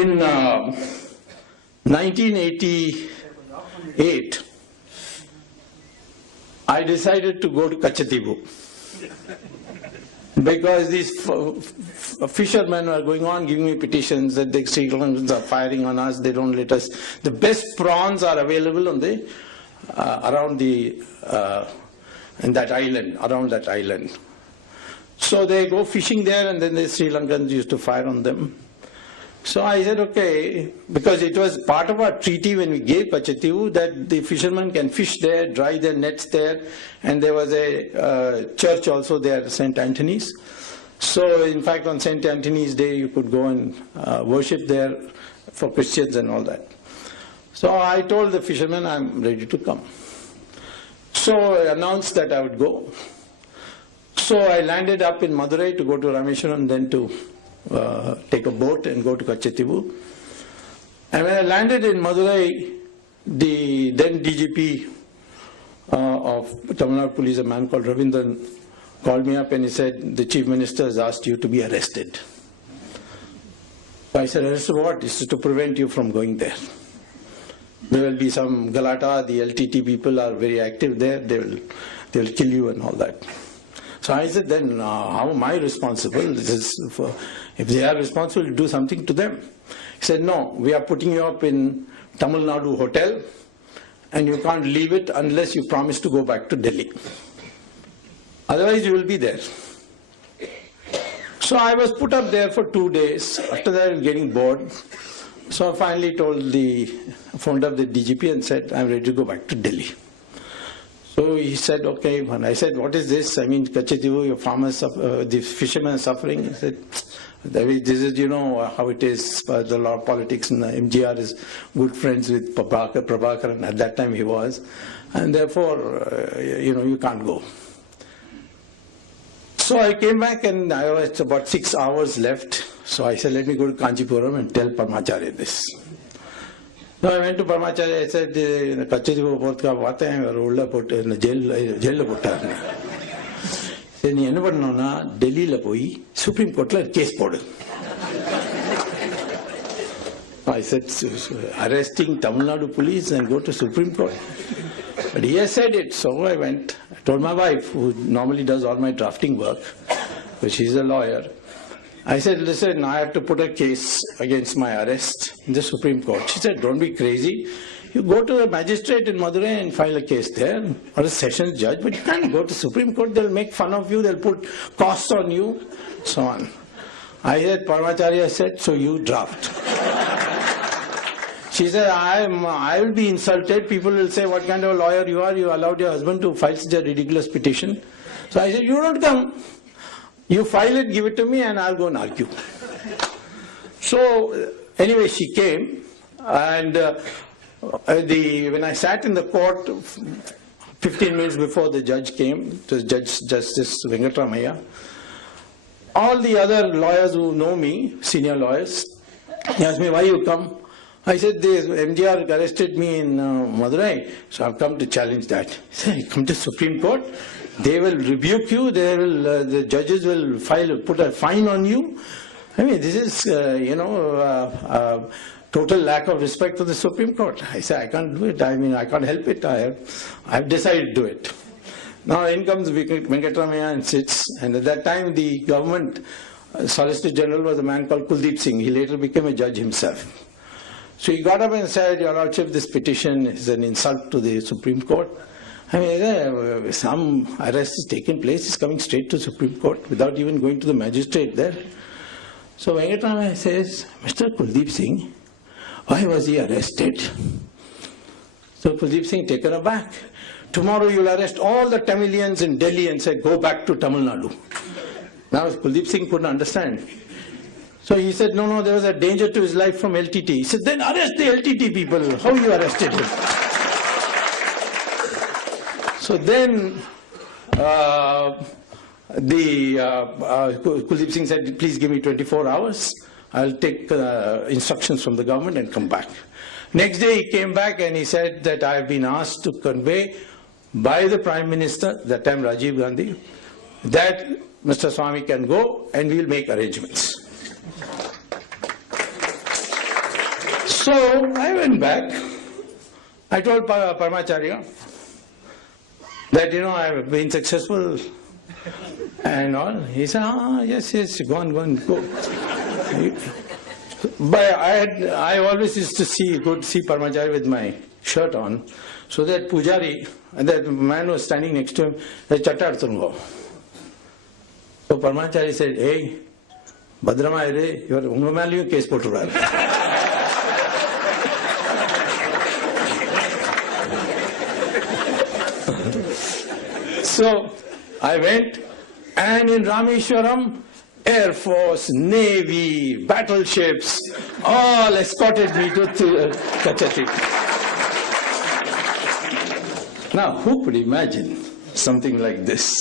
In 1988, I decided to go to Kachatibu because these fishermen were going on giving me petitions that the Sri Lankans are firing on us, they don't let us. The best prawns are available on the around the in that island, around that island. So they go fishing there, and then the Sri Lankans used to fire on them. So I said, okay, because it was part of our treaty when we gave Kachativu that the fishermen can fish there, dry their nets there, and there was a church also there, St. Anthony's. So in fact on St. Anthony's Day you could go and worship there for Christians and all that. So I told the fishermen I'm ready to come. So I announced that I would go. So I landed up in Madurai to go to Rameshwaram, then to take a boat and go to Kachatibu. And when I landed in Madurai, the then DGP of Tamil Nadu Police, a man called Ravindran, called me up and he said, the Chief Minister has asked you to be arrested. So I said, arrested what? This is to prevent you from going there. There will be some galata, the LTT people are very active there, they will kill you and all that. So I said, then how am I responsible? If they are responsible, do something to them. He said, no, we are putting you up in Tamil Nadu hotel and you can't leave it unless you promise to go back to Delhi. Otherwise you will be there. So I was put up there for 2 days. After that I was getting bored. So I finally phoned up the DGP and said, I'm ready to go back to Delhi. So he said, okay. And I said, what is this? I mean, Kachativu, your farmers, the fishermen are suffering. He said, this is, you know, how it is, the law of politics, and MGR is good friends with Prabhakar, and at that time he was. And therefore, you know, you can't go. So I came back and I was about 6 hours left. So I said, let me go to Kanchi Paramacharya and tell Paramacharya this. So I went to Paramacharya, I said, Kachativu ka vaate hain, rolla put in the jail putta. Then he enna pannona Delhi la poi Supreme Court la case podu. I said, arresting Tamil Nadu police and go to Supreme Court. But he has said it, so I went. I told my wife, who normally does all my drafting work, but she's a lawyer. I said, listen, I have to put a case against my arrest in the Supreme Court. She said, don't be crazy. You go to a magistrate in Madurai and file a case there, or a sessions judge, but you can't go to Supreme Court. They'll make fun of you, they'll put costs on you, so on. I said, Paramacharya said, so you draft. She said, I will be insulted. People will say, what kind of a lawyer you are? You allowed your husband to file such a ridiculous petition. So I said, you don't come. You file it, give it to me, and I'll go and argue. So anyway, she came, and when I sat in the court, 15 minutes before the judge came, it was Justice Venkatramayya, all the other lawyers who know me, senior lawyers, he asked me, why you come? I said, the MGR arrested me in Madurai, so I've come to challenge that. He said, you come to Supreme Court? They will rebuke you, the judges will put a fine on you. I mean, this is, total lack of respect for the Supreme Court. I said, I can't do it. I mean, I can't help it. I've decided to do it. Now in comes Venkatramayya and sits, and at that time the government Solicitor General was a man called Kuldeep Singh. He later became a judge himself. So he got up and said, Your Lordship, this petition is an insult to the Supreme Court. I mean, some arrest is taking place, is coming straight to Supreme Court without even going to the magistrate there. So Venkatramayya says, Mr. Kuldeep Singh, why was he arrested? So Kuldeep Singh taken aback. Tomorrow you'll arrest all the Tamilians in Delhi and say, go back to Tamil Nadu. Now Kuldeep Singh couldn't understand. So he said, no, there was a danger to his life from LTT. He said, then arrest the LTT people. How you arrested him? So then Kuldeep Singh said, please give me 24 hours. I'll take instructions from the government and come back. Next day he came back and he said that I have been asked to convey by the Prime Minister, that time Rajiv Gandhi, that Mr. Swamy can go and we'll make arrangements. So I went back. I told Paramacharya that, I have been successful and all. He said, yes, go on, go. But I always used to see Paramacharya with my shirt on, so that Pujari, that man was standing next to him, said, Chatta Arthungo. So Paramacharya said, hey, Badrama ire, you are ungamaliyo case poturar. So I went, and in Rameshwaram, Air Force, Navy, battleships, all escorted me to Kachati. Now, who could imagine something like this?